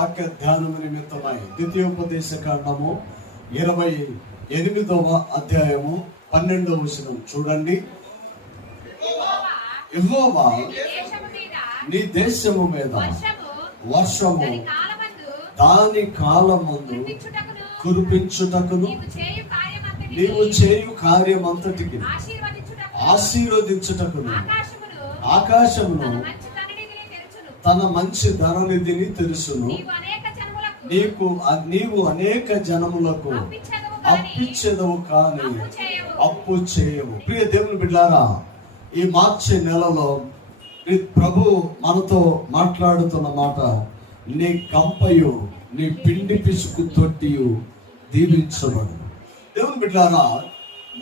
వాక్య ధ్యానము నిమిత్తమై ద్వితీయోపదేశ కాండము 28వ అధ్యాయము 12వ వచనం చూడండి. యెహోవా నీ దేశము మీద వర్షము దాని కాలమందు కురిపించుటకును నీవు చేయు కార్యమంతటికి ఆశీర్వదించుటకును ఆకాశమును తన మంచి ధననిధిని తెలుసును. నీవు అనేక జనములకు అప్పిచ్చెదవు కానీ అప్పు చేయవు. ప్రియ దేవుని బిడ్డారా, ఈ మార్చి నెలలో ప్రభు మనతో మాట్లాడుతున్న మాట, నీ కంపయు నీ పిండి పిసుకు తొట్టియు దీవించబడు. దేవుని బిడ్డారా,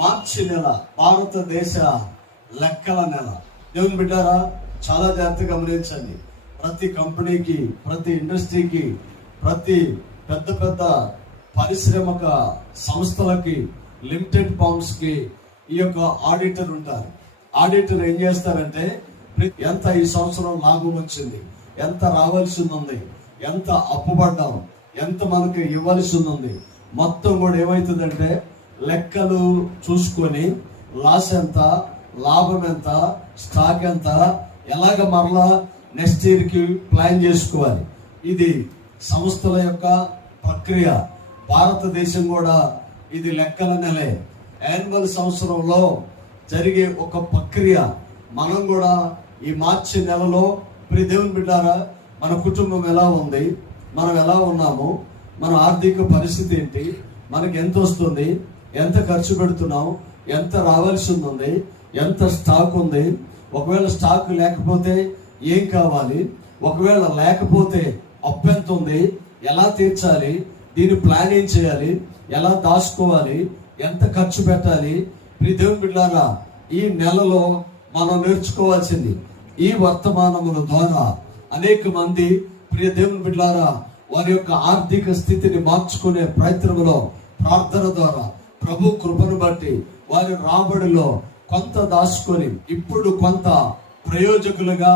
మార్చి నెల భారతదేశ లెక్కల నెల. దేవుని బిడ్డారా, చాలా జాగ్రత్తగా గమనించండి. ప్రతి కంపెనీకి, ప్రతి ఇండస్ట్రీకి, ప్రతి పెద్ద పెద్ద పారిశ్రామిక సంస్థలకి, లిమిటెడ్ ఫార్మ్స్ కి ఈ యొక్క ఆడిటర్ ఉంటారు. ఆడిటర్ ఏం చేస్తారంటే, ఎంత ఈ సంవత్సరం లాభం వచ్చింది, ఎంత రావాల్సి ఉంది, ఎంత అప్పుపడ్డాం, ఎంత మనకి ఇవ్వాల్సి ఉంది, మొత్తం కూడా ఏమవుతుందంటే లెక్కలు చూసుకొని లాస్ ఎంత, లాభం ఎంత, స్టాక్ ఎంత, ఎలాగ మరలా నెక్స్ట్ ఇయర్కి ప్లాన్ చేసుకోవాలి. ఇది సంస్థల యొక్క ప్రక్రియ. భారతదేశం కూడా ఇది లెక్కల నెలే. యాన్యువల్ సంవత్సరంలో జరిగే ఒక ప్రక్రియ. మనం కూడా ఈ మార్చి నెలలో ప్రియ దేవుని బిడ్డారా, మన కుటుంబం ఎలా ఉంది, మనం ఎలా ఉన్నాము, మన ఆర్థిక పరిస్థితి ఏంటి, మనకి ఎంత వస్తుంది, ఎంత ఖర్చు పెడుతున్నాం, ఎంత రావాల్సి ఉంది, ఎంత స్టాక్ ఉంది, ఒకవేళ స్టాక్ లేకపోతే ఏం కావాలి, ఒకవేళ లేకపోతే అప్పు ఎంత ఉంది, ఎలా తీర్చాలి, దీని ప్లాన్ ఏం చేయాలి, ఎలా దాచుకోవాలి, ఎంత ఖర్చు పెట్టాలి. ప్రియ దేవుని బిడ్డలారా, ఈ నెలలో మనం నేర్చుకోవాల్సింది. ఈ వర్తమానముల ద్వారా అనేక మంది ప్రియ దేవుని బిడ్డలారా వారి యొక్క ఆర్థిక స్థితిని మార్చుకునే ప్రయత్నంలో ప్రార్థన ద్వారా ప్రభు కృపను బట్టి వారి రాబడిలో కొంత దాచుకొని ఇప్పుడు కొంత ప్రయోజకులుగా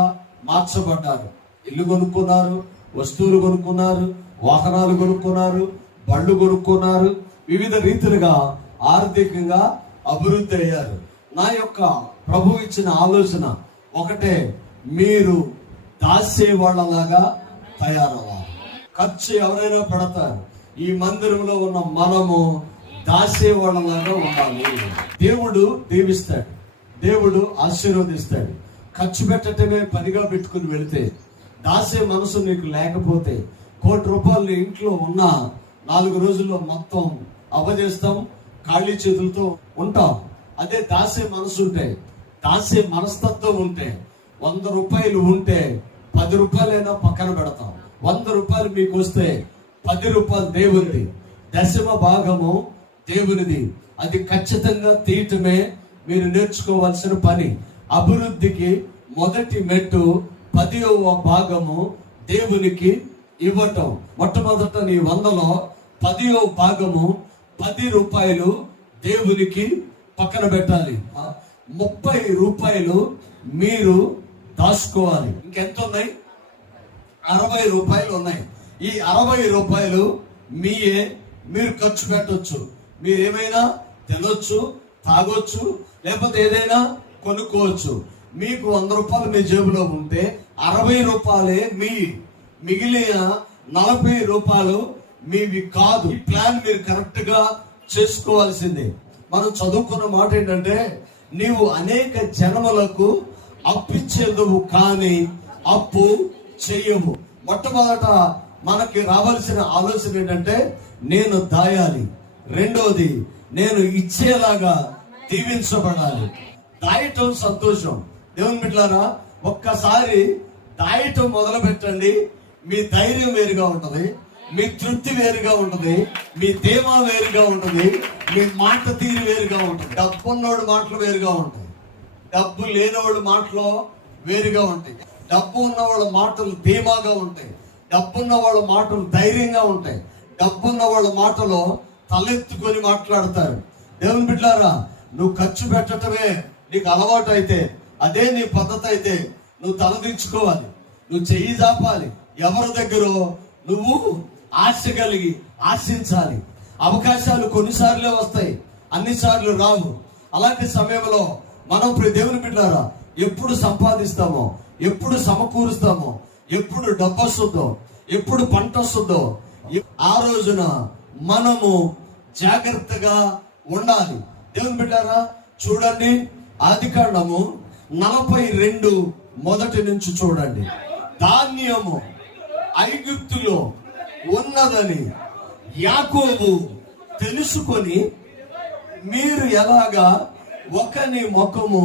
మార్చబడ్డారు. ఇల్లు కొనుక్కున్నారు, వస్తువులు కొనుక్కున్నారు, వాహనాలు కొనుక్కున్నారు, బళ్ళు కొనుక్కున్నారు, వివిధ రీతిలుగా ఆర్థికంగా అభివృద్ధి అయ్యారు. నా యొక్క ప్రభు ఇచ్చిన ఆలోచన ఒకటే, మీరు దాసే వాళ్ళలాగా తయారవ్వాలి. ఖర్చు ఎవరైనా పెడతారు, ఈ మందిరంలో ఉన్న మనము దాసే వాళ్ళలాగా ఉండాలి. దేవుడు దీవిస్తాడు, దేవుడు ఆశీర్వదిస్తాడు. ఖర్చు పెట్టడమే పనిగా పెట్టుకుని వెళితే, దాసే మనసు నీకు లేకపోతే, 1 కోటి రూపాయలు ఇంట్లో ఉన్నా 4 రోజుల్లో మొత్తం అవ్వజేస్తాం, ఖాళీ చేతులతో ఉంటాం. అదే దాసే మనసు ఉంటే, దాసే మనస్తత్వం ఉంటే, 100 రూపాయలు ఉంటే 10 రూపాయలైనా పక్కన పెడతాం. 100 రూపాయలు మీకు వస్తే 10 రూపాయలు దేవునిది, దశమ భాగము దేవునిది. అది ఖచ్చితంగా తీయటమే మీరు నేర్చుకోవాల్సిన పని. అభివృద్ధికి మొదటి మెట్టు 10వ భాగము దేవునికి ఇవ్వటం. మొట్టమొదట నీ 100లో 10వ భాగము 10 రూపాయలు దేవునికి పక్కన పెట్టాలి. 30 రూపాయలు మీరు దాచుకోవాలి. ఇంకెంత ఉన్నాయి? 60 రూపాయలు ఉన్నాయి. ఈ 60 రూపాయలు మీరు ఖర్చు పెట్టొచ్చు. మీరు ఏమైనా తినొచ్చు, తాగొచ్చు, లేకపోతే ఏదైనా కొనుక్కోవచ్చు. మీకు 100 రూపాయలు మీ జేబులో ఉంటే 60 రూపాయలే మిగిలిన 40 రూపాయలు మీవి కాదు. ఈ ప్లాన్ మీరు కరెక్ట్ గా చేసుకోవాల్సిందే. మనం చదువుకున్న మాట ఏంటంటే, నీవు అనేక జనములకు అప్పిచ్చేదువు కానీ అప్పు చెయ్యవు. మొట్టమొదట మనకి రావాల్సిన ఆలోచన ఏంటంటే, నేను దాయాలి. రెండోది, నేను ఇచ్చేలాగా దీవించబడాలి. దాయటం సంతోషం. దేవుని బిడ్డలారా, ఒక్కసారి దాయటం మొదలు పెట్టండి, మీ ధైర్యం వేరుగా ఉంటుంది, మీ తృప్తి వేరుగా ఉంటుంది, మీ ధీమా వేరుగా ఉంటుంది, మీ మాట తీరు వేరుగా ఉంటుంది. డబ్బు ఉన్నోడు మాటలు వేరుగా ఉంటాయి, డబ్బు లేనివాడు మాటలు వేరుగా ఉంటాయి. డబ్బు ఉన్న వాళ్ళ మాటలు ధీమాగా ఉంటాయి, డబ్బున్న వాళ్ళ మాటలు ధైర్యంగా ఉంటాయి, డబ్బున్న వాళ్ళ మాటలు తలెత్తుకొని మాట్లాడతారు. దేవుని బిడ్డలారా, నువ్వు ఖర్చు పెట్టటమే నీకు అలవాటు అయితే, అదే నీ పద్ధతి అయితే, నువ్వు తలదించుకోవాలి, నువ్వు చెయ్యి జాపాలి. ఎవరి దగ్గర నువ్వు ఆశ కలిగి ఆశించాలి. అవకాశాలు కొన్నిసార్లే వస్తాయి, అన్నిసార్లు రావు. అలాంటి సమయంలో మనం దేవుని బిడ్డలారా ఎప్పుడు సంపాదిస్తామో, ఎప్పుడు సమకూరుస్తామో, ఎప్పుడు డబ్బు వస్తుందో, ఎప్పుడు పంట వస్తుందో ఆ రోజున మనము జాగ్రత్తగా ఉండాలి. దేవుని బిడ్డలారా చూడండి, ఆదికాండము 42:1 చూడండి. ధాన్యము ఐగుప్తులో ఉన్నదని యాకోబు తెలుసుకొని మీరు ఎలాగా ఒకని ముఖము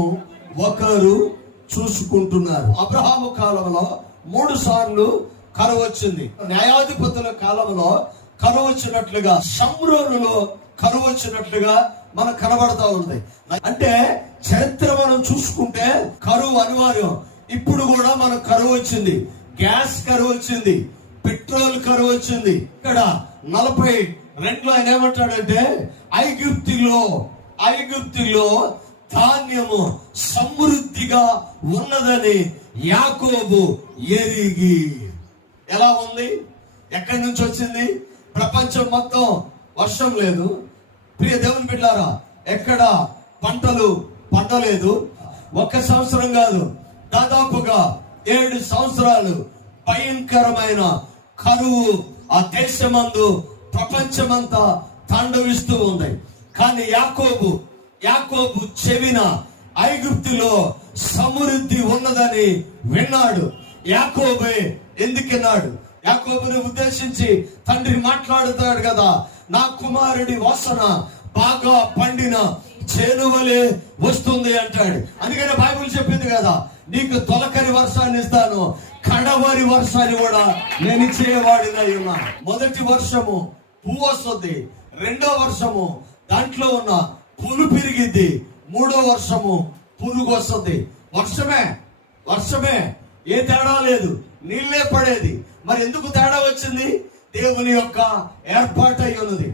ఒకరు చూసుకుంటున్నారు. అబ్రహాము కాలంలో 3 సార్లు కరువు వచ్చింది. న్యాయాధిపతుల కాలంలో కరువు వచ్చినట్లుగా, షమ్రోనులో కరువు వచ్చినట్లుగా మనకు కనబడతా ఉంది. అంటే చరిత్ర మనం చూసుకుంటే కరువు అనివార్యం. ఇప్పుడు కూడా మనకు కరువు వచ్చింది, గ్యాస్ కరువు వచ్చింది, పెట్రోల్ కరువు వచ్చింది. ఇక్కడ 42 ఆయన ఏమంటాడంటే ఐగుప్తులో ధాన్యము సమృద్ధిగా ఉన్నదని యాకోబు ఎరిగి. ఎలా ఉంది? ఎక్కడి నుంచి వచ్చింది? ప్రపంచం మొత్తం వర్షం లేదు. ప్రియ దేవుని బిడ్డలారా, ఎక్కడ పంటలు పండలేదు. 1 సంవత్సరం కాదు, దాదాపుగా 7 సంవత్సరాలు భయంకరమైన కరువు ఆ దేశమందు ప్రపంచమంతా తాండవిస్తూ ఉంది. కానీ యాకోబు చెవిన ఐగుప్తులో సమృద్ధి ఉన్నదని విన్నాడు. యాకోబే ఎందుకన్నాడు? యాకోబుని ఉద్దేశించి తండ్రి మాట్లాడుతాడు కదా, నా కుమారుడి వాసన బాగా పండిన చేనువలే వస్తుంది అంటాడు. అందుకనే బైబిల్ చెప్పింది కదా, నీకు తొలకరి వర్షాన్ని ఇస్తాను, కడవరి వర్షాన్ని కూడా నేను ఇచ్చేవాడినై ఉన్నా. మొదటి వర్షము పువ్వు వస్తుంది, 2వ వర్షము దాంట్లో ఉన్న పులు పెరిగిద్ది, 3వ వర్షము పురుగు వస్తుంది. వర్షమే, ఏ తేడా లేదు, నీళ్ళే పడేది. మరి ఎందుకు తేడా వచ్చింది? దేవుని యొక్క ఏర్పాటు అయి ఉన్నది.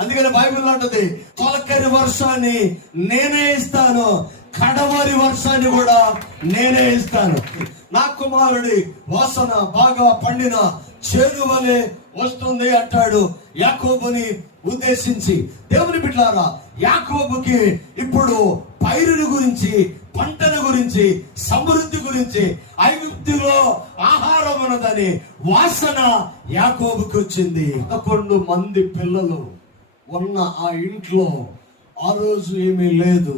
అందుకని బైబిల్ అంటుంది, తొలకరి వర్షాన్ని నేనే ఇస్తాను, కడవరి వర్షాన్ని కూడా నేనే ఇస్తాను. నా కుమారుడి వాసన బాగా పండిన చేను వలె వస్తుంది అంటాడు యాకోబుని ఉద్దేశించి. దేవుని బిడ్డలారా, యాకోబుకి ఇప్పుడు పైరుని గురించి, పంటల గురించి, సమృద్ధి గురించి, ఐగుప్తులో ఆహారం ఉన్నదని వాసన యాకోబుకి వచ్చింది. 11 మంది పిల్లలు ఉన్న ఆ ఇంట్లో ఆ రోజు ఏమీ లేదు.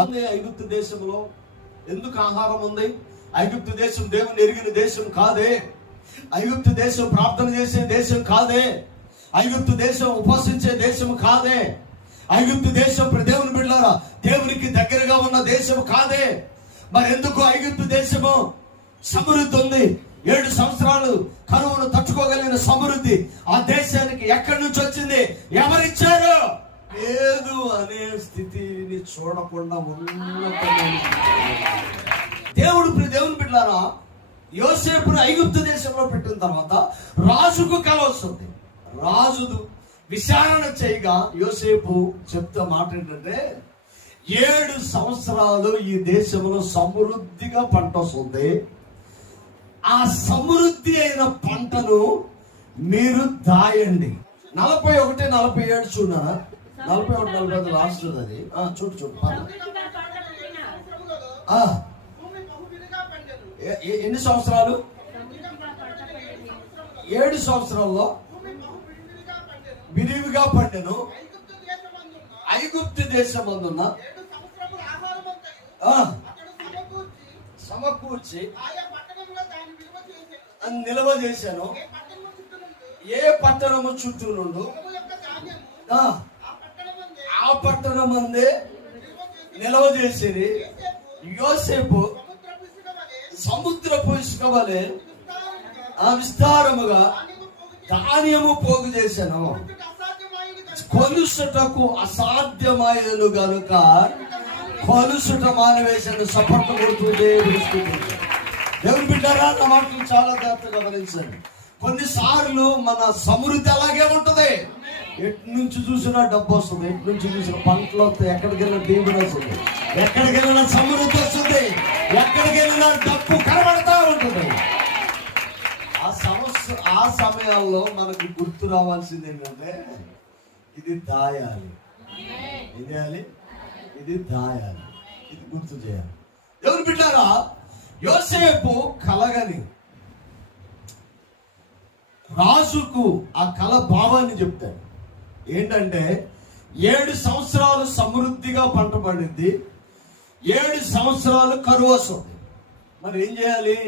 అదే ఐగుప్తు దేశంలో ఎందుకు ఆహారం ఉంది? ఐగుప్తు దేశం దేవుని ఎరిగిన దేశం కాదే. ఐగుప్తు దేశం ప్రార్థన చేసే దేశం కాదే. ఐగుప్తు దేశం ఉపాసించే దేశం కాదే. ఐగుప్తు దేశం దేవుని బిడ్డలారా దేవునికి దగ్గరగా ఉన్న దేశం కాదే. మరి ఎందుకు ఐగుప్తు దేశము సమృద్ధి ఉంది? 7 సంవత్సరాలు కరువును తట్టుకోగలిగిన సమృద్ధి ఆ దేశానికి ఎక్కడి నుంచి వచ్చింది? ఎవరిచ్చారు? లేదు అనే స్థితిని చూడకుండా దేవుని బిడ్డలారా, యోసేపుని ఐగుప్తు దేశంలో పెట్టిన తర్వాత రాజుకు కల వస్తుంది. రాజు విచారణ చేయగా యోసేపు చెప్తే మాట ఏంటంటే, 7 సంవత్సరాలు ఈ దేశంలో సమృద్ధిగా పంట వస్తుంది. ఆ సమృద్ధి అయిన పంటను మీరు దాయండి. 41-47 చూడారా? 41-45 లాస్ట్ అది చూడు. ఎన్ని సంవత్సరాలు? 7 సంవత్సరాల్లో విరివిగా పండెను. ఐగుప్తు దేశమందున్న సమకూర్చి నిల్వ చేశాను. ఏ పట్టణము చుట్టూ నుండి ఆ పట్టణం అందే నిల్వ చేసేది. యోసేపు సముద్రపు ఇసుక వలె విస్తారముగా ధాన్యము పోగు చేశాను, కొలుసుటకు అసాధ్యమైనను గనుక కొలుసుట మానివేశాను. సపోర్ట్ కొడుతూ దేవుని బిడ్డరా, నా మాటలు చాలా జాగ్రత్తగా గమనించండి. కొన్నిసార్లు మన సమృద్ధి అలాగే ఉంటది. ఎటు నుంచి చూసినా డబ్బు వస్తుంది, ఎటు నుంచి చూసిన పంటలు వస్తాయి, ఎక్కడికి వెళ్ళిన దేవుడు వస్తుంది, ఎక్కడికి వెళ్ళిన సమృద్ధి వస్తుంది, ఎక్కడికి వెళ్ళిన డబ్బు కనబడతా ఉంటుంది. ఆ సమయాల్లో మనకు గుర్తు రావాల్సింది ఏంటంటే ఇది దాయాలి. ఏం చేయాలి? ఇది దాయాలి, ఇది గుర్తు చేయాలి. ఎవరు బిడ్డారా, యోసేపు కలగని రాజుకు ఆ కల భావాన్ని చెప్తాడు. ఏంటంటే 7 సంవత్సరాలు సమృద్ధిగా పంట పండింది, 7 సంవత్సరాలు కరువు వస్తుంది. మరి ఏం చేయాలి?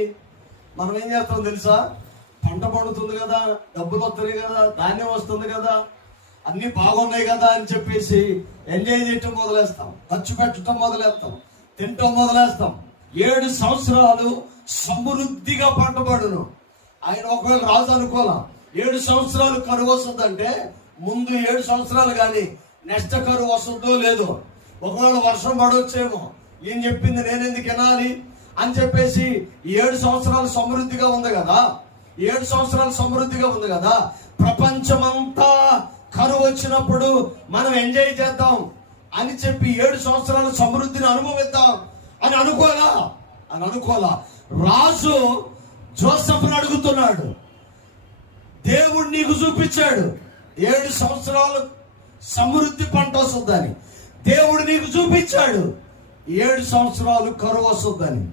మనం ఏం చేస్తాం తెలుసా? పంట పండుతుంది కదా, డబ్బులు వస్తున్నాయి కదా, ధాన్యం వస్తుంది కదా, అన్ని బాగున్నాయి కదా అని చెప్పేసి ఎంజాయ్ చేయటం మొదలేస్తాం, ఖర్చు పెట్టడం మొదలేస్తాం, తింటాం మొదలేస్తాం. 7 సంవత్సరాలు సమృద్ధిగా పంట పడును. ఆయన ఒకవేళ రాజు అనుకోవాలా 7 సంవత్సరాలు కరువు వస్తుందంటే ముందు 7 సంవత్సరాలు కానీ నెక్స్ట్ కరువు వస్తుందో లేదో, ఒకవేళ వర్షం పడవచ్చేమో, ఏం చెప్పింది నేనెందుకు వినాలి అని చెప్పేసి 7 సంవత్సరాలు సమృద్ధిగా ఉంది కదా, 7 సంవత్సరాలు సమృద్ధిగా ఉంది కదా, ప్రపంచమంతా కరువు వచ్చినప్పుడు మనం ఎంజాయ్ చేద్దాం అని చెప్పి 7 సంవత్సరాల సమృద్ధిని అనుభవిద్దాం అని అనుకోలా. రాజు జోసెఫ్ను అడుగుతున్నాడు, దేవుడు నీకు చూపించాడు 7 సంవత్సరాలు సమృద్ధి పంట వస్తుందని, దేవుడు నీకు చూపించాడు 7 సంవత్సరాలు కరువు వస్తుందని.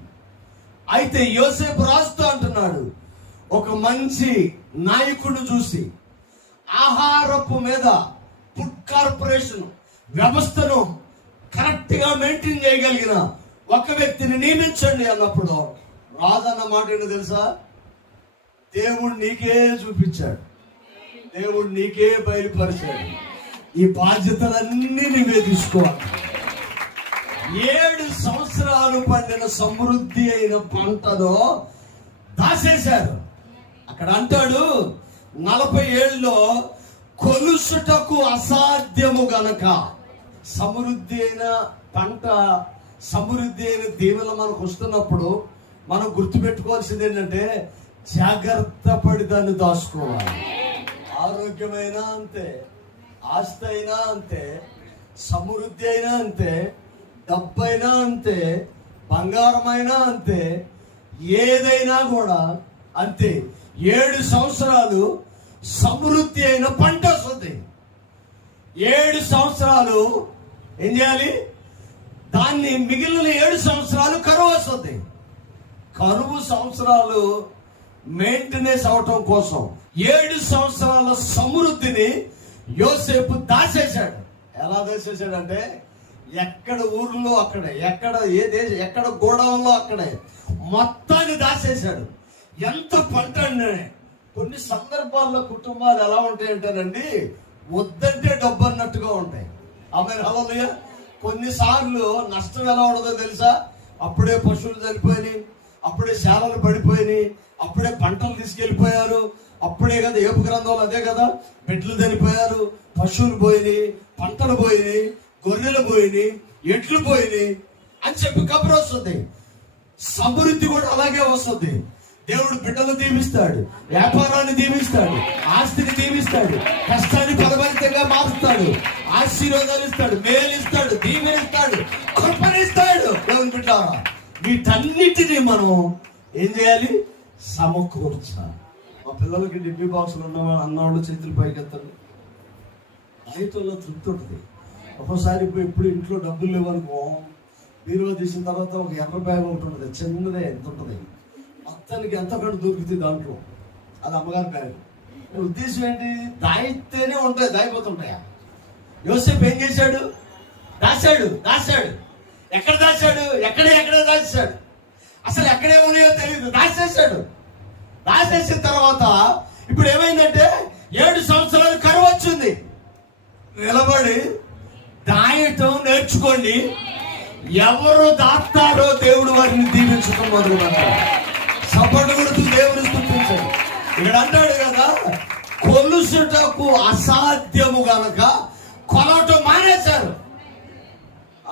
అయితే యోసేపు రాజుతో అంటున్నాడు, ఒక మంచి నాయకుడిని చూసి ఆహారపు మీద ఫుడ్ కార్పొరేషన్ వ్యవస్థను కరెక్ట్ గా మెయింటైన్ చేయగలిగిన ఒక వ్యక్తిని నియమించండి అన్నప్పుడు రాజు అన్న మాట ఏంటో తెలుసా? దేవుడు నీకే చూపించాడు, దేవుడు నీకే బయలుపరిచాడు, ఈ బాధ్యతలన్నీ నువ్వే తీసుకోవాలి. 7 సంవత్సరాలు పండిన సమృద్ధి అయిన పంటను దాచేశారు. అక్కడ అంటాడు 40 ఏళ్ళలో కొలుసుటకు అసాధ్యము గనక. సమృద్ధి అయిన పంట, సమృద్ధి అయిన దీవెన మనకు వస్తున్నప్పుడు మనం గుర్తుపెట్టుకోవాల్సింది ఏంటంటే జాగ్రత్త పడి దాన్ని దాచుకోవాలి. ఆరోగ్యమైనా అంతే, ఆస్తి అయినా అంతే, సమృద్ధి అయినా అంతే, డబ్బైనా అంతే, బంగారమైనా అంతే, ఏదైనా కూడా అంతే. 7 సంవత్సరాలు సమృద్ధి అయిన పంట వస్తుంది. 7 సంవత్సరాలు ఏం చేయాలి? దాన్ని మిగిలిన 7 సంవత్సరాలు కరువు వస్తుంది. కరువు సంవత్సరాలు మెయింటెనెన్స్ అవటం కోసం 7 సంవత్సరాల సమృద్ధిని యోసేపు దాచేశాడు. ఎలా దాచేశాడంటే ఎక్కడ ఊర్లో అక్కడే, ఎక్కడ గోడౌన్లో అక్కడే మొత్తాన్ని దాచేశాడు. ఎంత పంట అండి! కొన్ని సందర్భాల్లో కుటుంబాలు ఎలా ఉంటాయంటేనండి, వద్దంటే డబ్బు అన్నట్టుగా ఉంటాయి. ఆమె హల్లెలూయా. కొన్నిసార్లు నష్టం ఎలా ఉండదో తెలుసా? అప్పుడే పశువులు చనిపోయినాయి, అప్పుడే శాలలు పడిపోయినాయి, అప్పుడే పంటలు తీసుకెళ్లిపోయారు, అప్పుడే కదా ఏపు గ్రంథంలో అదే కదా, బిడ్డలు చనిపోయారు, పశువులు పోయినాయి, పంటలు పోయినాయి, గొర్రెలు పోయినాయి, ఎట్లు పోయినాయి అని చెప్పి కబురు వస్తుంది. సమృద్ధి కూడా అలాగే వస్తుంది. దేవుడు బిడ్డలు దీవిస్తాడు, వ్యాపారాన్ని దీవిస్తాడు, ఆస్తిని దీవిస్తాడు, కష్టాన్ని ఫలభరితంగా మారుస్తాడు, ఆశీర్వాదాలు ఇస్తాడు, మేలిస్తాడు, దీవెనిస్తాడు, కృపనిస్తాడు. దేవుని బిడ్డారా, వీటన్నిటినీ మనం ఏం చేయాలి? సమకూర్చాలి. మా పిల్లలకి డిబ్బీ బాక్సులు అన్నవాళ్ళు చేతులు పైకెత్తండి. రైతుల్లో తృప్తి ఉంటుంది. ఒక్కోసారి ఎప్పుడు ఇంట్లో డబ్బులు లేవనుకో, బీరువా తీసిన తర్వాత ఒక ఎర్ర బ్యాగ్ ఉంటుంది, చిన్నదే ఎంత ఉంటుంది, మొత్తానికి ఎంత కంటే దొరుకుతుంది దాంట్లో, అది అమ్మగారి బ్యాగ్. ఉద్దేశం ఏంటి? దాయితేనే ఉంటాయి, దాయిపోతుంటాయా? యోసేపు ఏం చేశాడు? దాచాడు. ఎక్కడ దాచాడు? ఎక్కడ దాచాడు? అసలు ఎక్కడే ఉన్నాయో తెలియదు, దాచేశాడు. దాచేసిన తర్వాత ఇప్పుడు ఏమైందంటే 7 సంవత్సరాలు కరువు వచ్చింది. నిలబడి దాయటం నేర్చుకోండి. ఎవరు దాస్తారో దేవుడు వారిని దీవించడం మొదలు పెట్టాడు. సపోర్ట్ కొడుతూ దేవుని స్తుతించాడు. ఇక్కడ అంటాడు కదా, కొలుసుటకు అసాధ్యము గనక కొలవటం మానేశారు.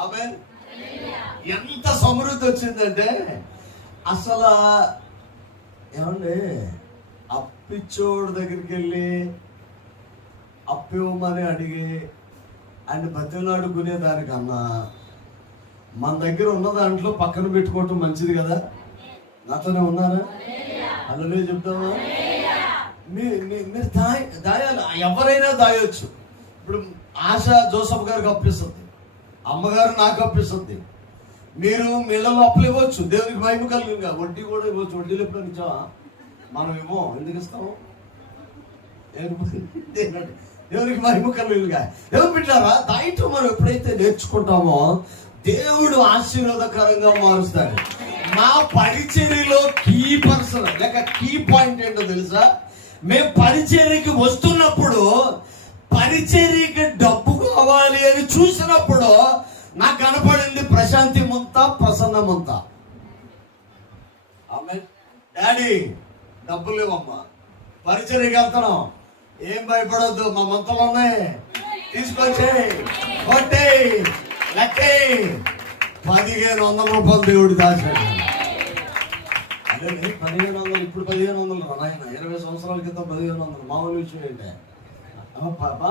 ఆమేన్. ఎంత సమృద్ధి వచ్చిందంటే అసలు ఏమండి, అప్పిచ్చోడు దగ్గరికి వెళ్ళి అప్పివ్వమని అడిగి ఆయన బతిలాడుకునే దానికన్నా మన దగ్గర ఉన్న దాంట్లో పక్కన పెట్టుకోవటం మంచిది కదా. నాతోనే ఉన్నారా? హల్లెలూయా చెప్తామా? మీరు దాయాలి. ఎవరైనా దాయొచ్చు. ఇప్పుడు ఆశ జోసఫ్ గారికి అప్పిస్తుంది, అమ్మగారు నాకు అప్పిస్తుంది. మీరు మీళ్ళలో అప్పులు ఇవ్వచ్చు, దేవునికి మహిమ కలిగినగా. వడ్డీ కూడా ఇవ్వచ్చు. వడ్డీలు ఎప్పుడు ఇచ్చావా? మనం ఇవ్వం. ఎందుకు ఇస్తాము? దేవునికి మహిమ కలిగినగా. దేవుని బిడ్డలారా, దాయటం మనం ఎప్పుడైతే నేర్చుకుంటామో దేవుడు ఆశీర్వాదకరంగా మారుస్తాడు. మా పరిచర్యలో కీ పర్సన్ లేక కీ పాయింట్ ఏంటో తెలుసా? మేము పరిచర్యకి వస్తున్నప్పుడు, పరిచర్యకి డబ్బు కావాలి అని చూసినప్పుడు నాకు కనపడింది ప్రశాంతి ముంత, ప్రసన్న ముంత. ఆమె డాడీ డబ్బులు ఇవ్వమ్మా, పరిచర్యకి వెళ్తాను, ఏం భయపడొద్దు, మా ముంతలు ఉన్నాయి, తీసుకొచ్చే కొట్టే లెక్కే. 1500 రూపాయలు దేవుడు దాచాడు. అదే 1500, ఇప్పుడు 1500 నాయన. 20 సంవత్సరాల క్రితం 1500 మామూలు విషయం ఏంటే.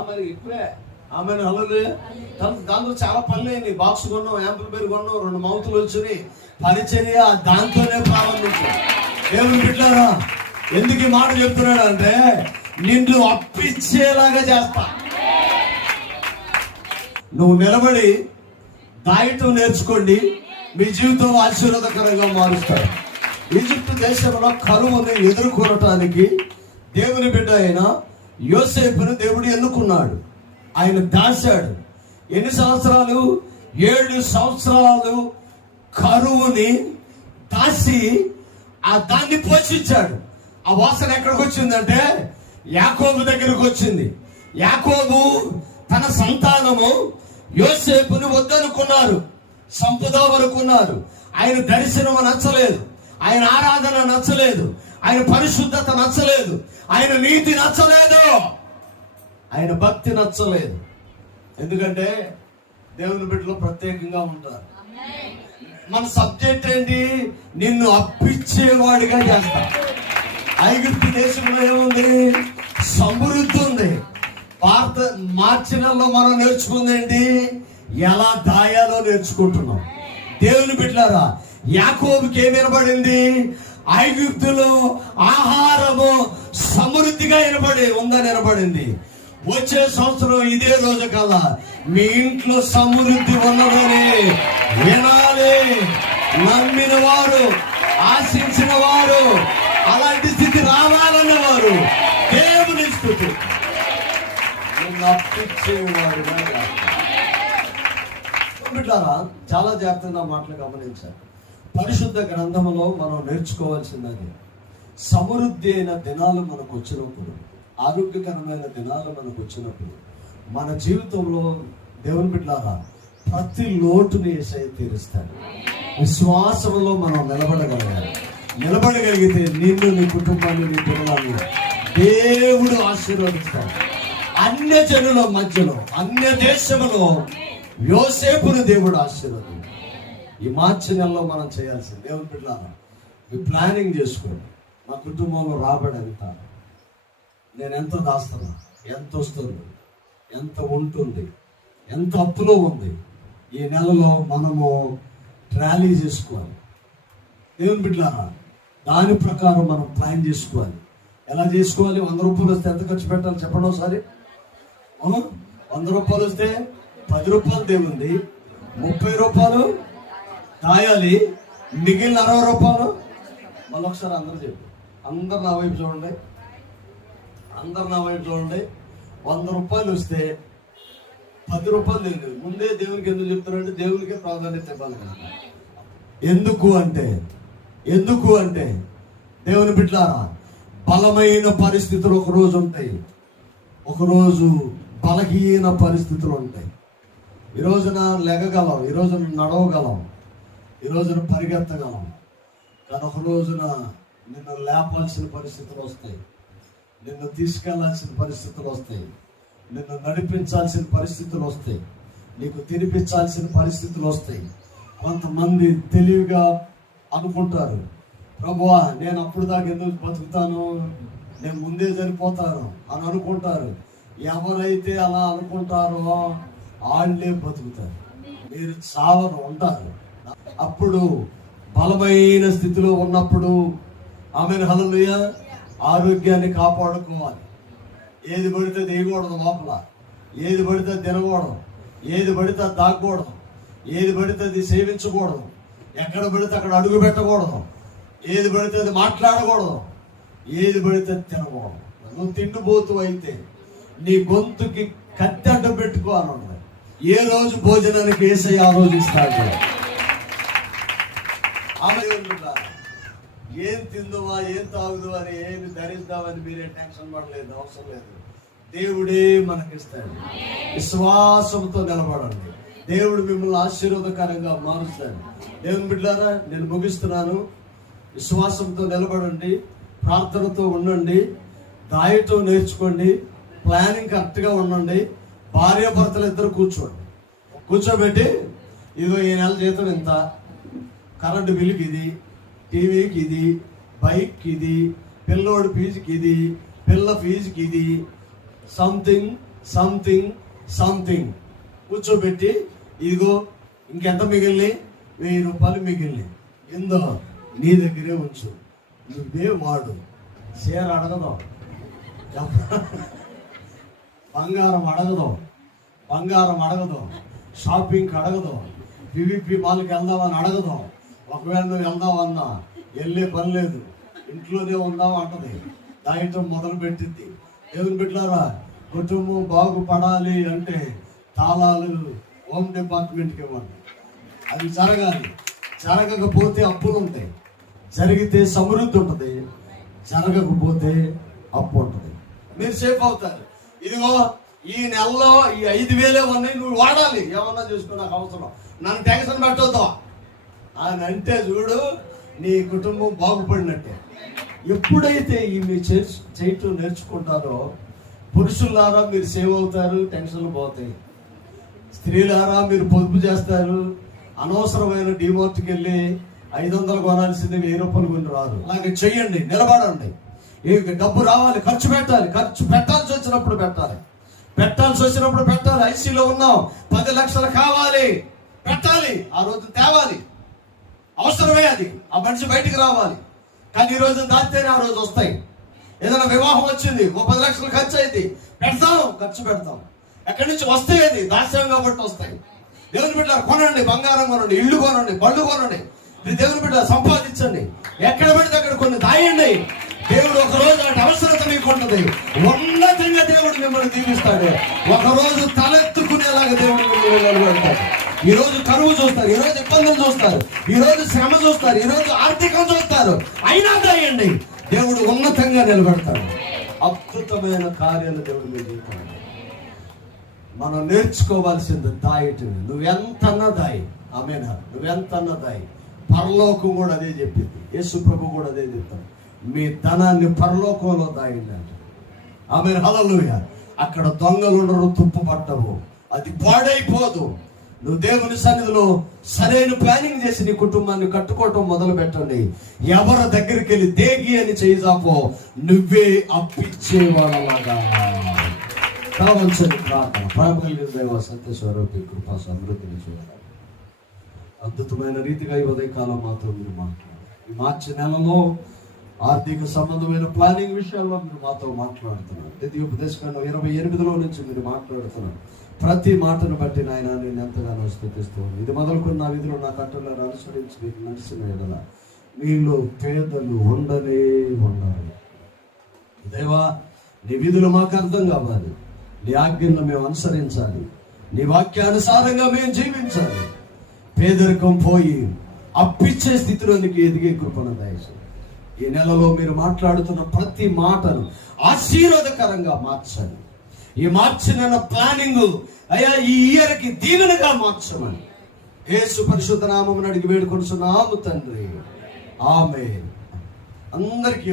మరి ఇప్పుడే ఆమె దాంట్లో చాలా పనులు అయింది. బాక్స్ కొన్నాం, యాంపుల్ పేరు కొన్నాం, 2 మౌతులు వచ్చి పరిచర్య దాంతోనే ప్రారంభించాం. దేవుని బిడ్డలారా, ఎందుకు ఈ మాట చెప్తున్నాడు అంటే నిన్ను అప్పిచ్చేలాగా చేస్తా. నువ్వు నిలబడి దాయటం నేర్చుకోండి, మీ జీవితం ఆశీర్వాదకరంగా మారుస్తారు. ఈజిప్టు దేశంలో కరువుని ఎదుర్కొనటానికి దేవుని బిడ్డ అయిన యోసేపును దేవుడు ఎన్నుకున్నాడు. ఆయన దాచాడు. ఎన్ని సంవత్సరాలు? 7 సంవత్సరాలు కరువుని దాచి దాన్ని పోషించాడు. ఆ వాసన ఎక్కడికి వచ్చిందంటే యాకోబు దగ్గరకు వచ్చింది. యాకోబు తన సంతానము యోసేపుని వద్దనుకున్నారు, సంపదవనుకున్నారు. ఆయన దర్శనం నచ్చలేదు, ఆయన ఆరాధన నచ్చలేదు, ఆయన పరిశుద్ధత నచ్చలేదు, ఆయన నీతి నచ్చలేదు, ఆయన భక్తి నచ్చలేదు. ఎందుకంటే దేవుని బిడ్డలు ప్రత్యేకంగా ఉంటారు. మన సబ్జెక్ట్ ఏంటి? నిన్ను అప్పిచ్చేవాడిగా చేస్తా. ఐగుప్తు దేశంలో ఏముంది? సమృద్ధి ఉంది. మార్చి నెలలో మనం నేర్చుకుంది ఏంటి? ఎలా దాయాలో నేర్చుకుంటున్నాం. దేవుని బిడ్డలారా, యాకోబుకి ఏం వినబడింది? ఐగుప్తులో ఆహారము సమృద్ధిగా ఉందని వినబడింది. వచ్చే సంవత్సరం ఇదే రోజు కల్లా మీ ఇంట్లో సమృద్ధి ఉన్నదని వినాలి. నమ్మిన వారు, ఆశించిన వారు, అలాంటి స్థితి రావాలన్న వారు దేవుని స్తుతి అప్పిచ్చేవాడుగా. బిడ్డలారా, చాలా జాగ్రత్తగా మాటలు గమనించాలి. పరిశుద్ధ గ్రంథంలో మనం నేర్చుకోవాల్సినది, సమృద్ధి అయిన దినాలు మనకు వచ్చినప్పుడు, ఆరోగ్యకరమైన దినాలు మనకు వచ్చినప్పుడు, మన జీవితంలో దేవుని బిడ్డలారా ప్రతి లోటుని యేసయ్య తీరుస్తాడు. విశ్వాసంలో మనం నిలబడగలిగితే నిన్ను, నీ కుటుంబాన్ని, నీ పిల్లలను దేవుడు ఆశీర్వదిస్తాడు. అన్య జనుల మధ్యలో, అన్య దేశంలో యోసేపును దేవుడు ఆశీర్వదించాడు. ఈ మార్చి నెలలో మనం చేయాల్సింది, దేవుని బిడ్డలారా, ఈ ప్లానింగ్ చేసుకోండి. మా కుటుంబంలో రాబడి ఎంత, నేను ఎంత దాస్తున్నా, ఎంత వస్తుంది, ఎంత ఉంటుంది, ఎంత అప్పులో ఉంది, ఈ నెలలో మనము ట్రాలీ చేసుకోవాలి. దేవుని బిడ్డలారా, దాని ప్రకారం మనం ప్లాన్ చేసుకోవాలి. ఎలా చేసుకోవాలి? 100 రూపాయలు వస్తే ఎంత ఖర్చు పెట్టాలి చెప్పండి ఒకసారి. 100 రూపాయలు వస్తే 10 రూపాయలు దేవుంది, 30 రూపాయలు దాయాలి, మిగిలిన 60 రూపాయలు మళ్ళీ ఒకసారి అందరూ చెప్పు. అందరు నా వైపు చూడండి, 100 రూపాయలు వస్తే 10 రూపాయలు దేవుడు. ముందే దేవునికి ఎందుకు చెప్తున్నారంటే దేవునికే ప్రాధాన్యత ఇవ్వాలి కదా. ఎందుకు అంటే దేవుని బిడ్డలారా, బలమైన పరిస్థితులు ఒకరోజు ఉంటాయి, ఒకరోజు బలహీన పరిస్థితులు ఉంటాయి. ఈ రోజున లెగగలం, ఈ రోజున నడవగలం, ఈ రోజున పరిగెత్తగలం. కానీ ఒక రోజున నిన్ను లేపాల్సిన పరిస్థితులు వస్తాయి, నిన్ను తీసుకెళ్లాల్సిన పరిస్థితులు వస్తాయి, నిన్ను నడిపించాల్సిన పరిస్థితులు వస్తాయి, నీకు తినిపించాల్సిన పరిస్థితులు వస్తాయి. కొంతమంది తెలివిగా అనుకుంటారు, ప్రభువా నేను అప్పుడు దాకా ఎందుకు బతుకుతాను, నేను ముందే చనిపోతాను అని అనుకుంటారు. ఎవరైతే అలా అనుకుంటారో వాళ్ళే బతుకుతారు, మీరు చావను ఉంటారు. అప్పుడు బలమైన స్థితిలో ఉన్నప్పుడు, ఆమేన్ హల్లెలూయా, ఆరోగ్యాన్ని కాపాడుకోవాలి. ఏది పడితే తీయకూడదు, లోపల ఏది పడితే తినకూడదు, ఏది పడితే దాక్కూడదు, ఏది పడితే అది సేవించకూడదు, ఎక్కడ పడితే అక్కడ అడుగు పెట్టకూడదు, ఏది పడితే అది మాట్లాడకూడదు, ఏది పడితే తినకూడదు. నువ్వు తిండిపోతూ అయితే నీ గొంతుకి కత్తి అడ్డం పెట్టుకోవాలన్నది. ఏ రోజు భోజనానికి యేసయ్య ఆలోచిస్తాడు. ఏం తిందువా, ఏం తాగుదువా అని, ఏమి ధరిద్దామని మీరే టెన్షన్ పడలేదు, అవసరం లేదు. దేవుడే మనకిస్తాడు. విశ్వాసంతో నిలబడండి. దేవుడు మిమ్మల్ని ఆశీర్వాదకరంగా మారుస్తాడు. దేవుని బిడ్డలారా, నేను ముగిస్తున్నాను. విశ్వాసంతో నిలబడండి, ప్రార్థనతో ఉండండి, దాయటం నేర్చుకోండి, ప్లానింగ్ కరెక్ట్గా ఉండండి. భార్యాభర్తలు ఇద్దరు కూర్చోబెట్టి, ఇదిగో ఈ నెల జీతం ఇంత, కరెంటు బిల్లుకి ఇది, టీవీకి ఇది, బైక్ ఇది, పిల్లోడి ఫీజుకి ఇది, పిల్ల ఫీజుకి ఇది, సంథింగ్ సంథింగ్ సంథింగ్ కూర్చోబెట్టి, ఇదిగో ఇంకెంత మిగిలిన 1000 రూపాయలు మిగిలిన, ఎందో నీ దగ్గరే ఉంచు, నువ్వే వాడు. షేర్ అడగదాం, బంగారం అడగదాం, షాపింగ్కి అడగదాం, పివిపి మాల్కి వెళ్దామని అడగదాం. ఒకవేళ నువ్వు వెళ్దామన్నా వెళ్ళే పని లేదు, ఇంట్లోనే ఉందాం అంటది. దాయటం మొదలు పెట్టింది. దేవుని బిడ్డలారా, కుటుంబం బాగుపడాలి అంటే తాళాలు హోమ్ డిపార్ట్మెంట్కి ఇవ్వండి. అది జరగాలి. జరగకపోతే అప్పులు ఉంటాయి, జరిగితే సమృద్ధి ఉంటుంది, జరగకపోతే అప్పు ఉంటుంది. మీరు సేఫ్ అవుతారు. ఇదిగో ఈ నెలలో ఈ 5,000 ఉన్నాయి, నువ్వు వాడాలి, ఏమన్నా చూసుకో, నాకు అవసరం, నన్ను టెన్షన్ పెట్టొద్దు అని అంటే చూడు, నీ కుటుంబం బాగుపడినట్టే. ఎప్పుడైతే ఈ మీరు చేయటం నేర్చుకుంటారో, పురుషులారా మీరు సేవ్ అవుతారు, టెన్షన్లు పోతాయి. స్త్రీలారా మీరు పొదుపు చేస్తారు. అనవసరమైన డిమార్ట్కి వెళ్ళి 500 కొనాల్సింది 1000 రూపాయలు కొని రాదు. అలాగే చెయ్యండి, నిలబడండి. డబ్బు రావాలి, ఖర్చు పెట్టాలి. ఖర్చు పెట్టాల్సి వచ్చినప్పుడు పెట్టాలి. ఐసీలో ఉన్నాం, 10 లక్షలు కావాలి, పెట్టాలి. ఆ రోజు తేవాలి, అవసరమే అది. ఆ మనిషి బయటికి రావాలి. కానీ ఈ రోజు దాస్తేనే ఆ రోజు వస్తాయి. ఏదైనా వివాహం వచ్చింది, 10 లక్షలు ఖర్చు అయింది, ఖర్చు పెడతాం. ఎక్కడి నుంచి వస్తాయి? అది దాస్యం కాబట్టి వస్తాయి. దేవుని బిడ్డ కొనండి, బంగారం కొనండి, ఇల్లు కొనండి, బళ్ళు కొనండి. మీరు దేవుని బిడ్డ సంపాదించండి. ఎక్కడ పడితే అక్కడ కొన్ని దాయండి. దేవుడు ఒకరోజు అలాంటి అవసరత మీకు ఉంటుంది. ఉన్నతంగా దేవుడు మిమ్మల్ని దీవిస్తాడు. ఒకరోజు తలెత్తుకునేలాగా దేవుడు మిమ్మల్ని నిలబెడతాడు. ఈ రోజు కరువు చూస్తారు, ఈ రోజు ఇబ్బందులు చూస్తారు, ఈ రోజు శ్రమ చూస్తారు, ఈ రోజు ఆర్థికం చూస్తారు. అయినా దాయండి, దేవుడు ఉన్నతంగా నిలబెడతాడు. అద్భుతమైన కార్యాలు దేవుడు మీరు జీవితాడు. మనం నేర్చుకోవాల్సింది దాయటం. నువ్వెంతన్నా దాయి, ఆమేనా, నువ్వెంతన్నా దాయి. పరలోకం కూడా అదే చెప్పింది, యేసు ప్రభు కూడా అదే చెప్తాడు. మీ ధనాన్ని పరలోకంలో దాయండి అంటే. ఆమేన్, హల్లెలూయా. అక్కడ దొంగలు ఉండరు, తుప్పు పట్టవు, అది పాడైపోదు. నువ్వు దేవుని సన్నిధిలో సరైన ప్లానింగ్ చేసి నీ కుటుంబాన్ని కట్టుకోవటం మొదలు పెట్టండి. ఎవరి దగ్గరికి వెళ్ళి దేగి అని చేయిజాపో, నువ్వే అప్పిచ్చేవాళ్ళలాగా కావాల్సిన ప్రార్థన. ప్రారంభంగా దైవ సత్యస్వరూపి కృపా సమృద్ధిని చూడాలి. అద్భుతమైన రీతిగా ఈ ఉదయకాలం మాత్రం మీరు మాట్లాడారు. ఈ మార్చి నెలలో ఆర్థిక సంబంధమైన ప్లానింగ్ విషయాల్లో మీరు మాతో మాట్లాడుతున్నారు. ద్వితీయ ఉపదేశకాండం 28లో నుంచి మీరు మాట్లాడుతున్నారు. ప్రతి మాటను బట్టి నాయన నేను ఎంతగానో స్తుతిస్తున్నాను. ఇది మొదలుకున్న నా విధులు నా కట్టలను అనుసరించి మీకు నడిచిన ఎడల మీలో పేదలు ఉండనే ఉండాలి. దేవా, నీ విధులు మాకు అర్థం కావాలి, నీ ఆజ్ఞలను మేము అనుసరించాలి, నీ వాక్యానుసారంగా మేము జీవించాలి. పేదరికం పోయి అప్పిచ్చే స్థితిలోనికి ఎదిగే కృపను దయచేయండి. ఈ నెలలో మీరు మాట్లాడుతున్న ప్రతి మాటను ఆశీర్వాదకరంగా మార్చండి. ఈ మార్చిన ప్లానింగ్ అయ్యా ఈ ఇయర్కి దీవెనగా మార్చమని యేసు పరిశుద్ధ నామమున అడిగి వేడుకొనుచున్నాము తండ్రి. ఆమేన్. అందరికీ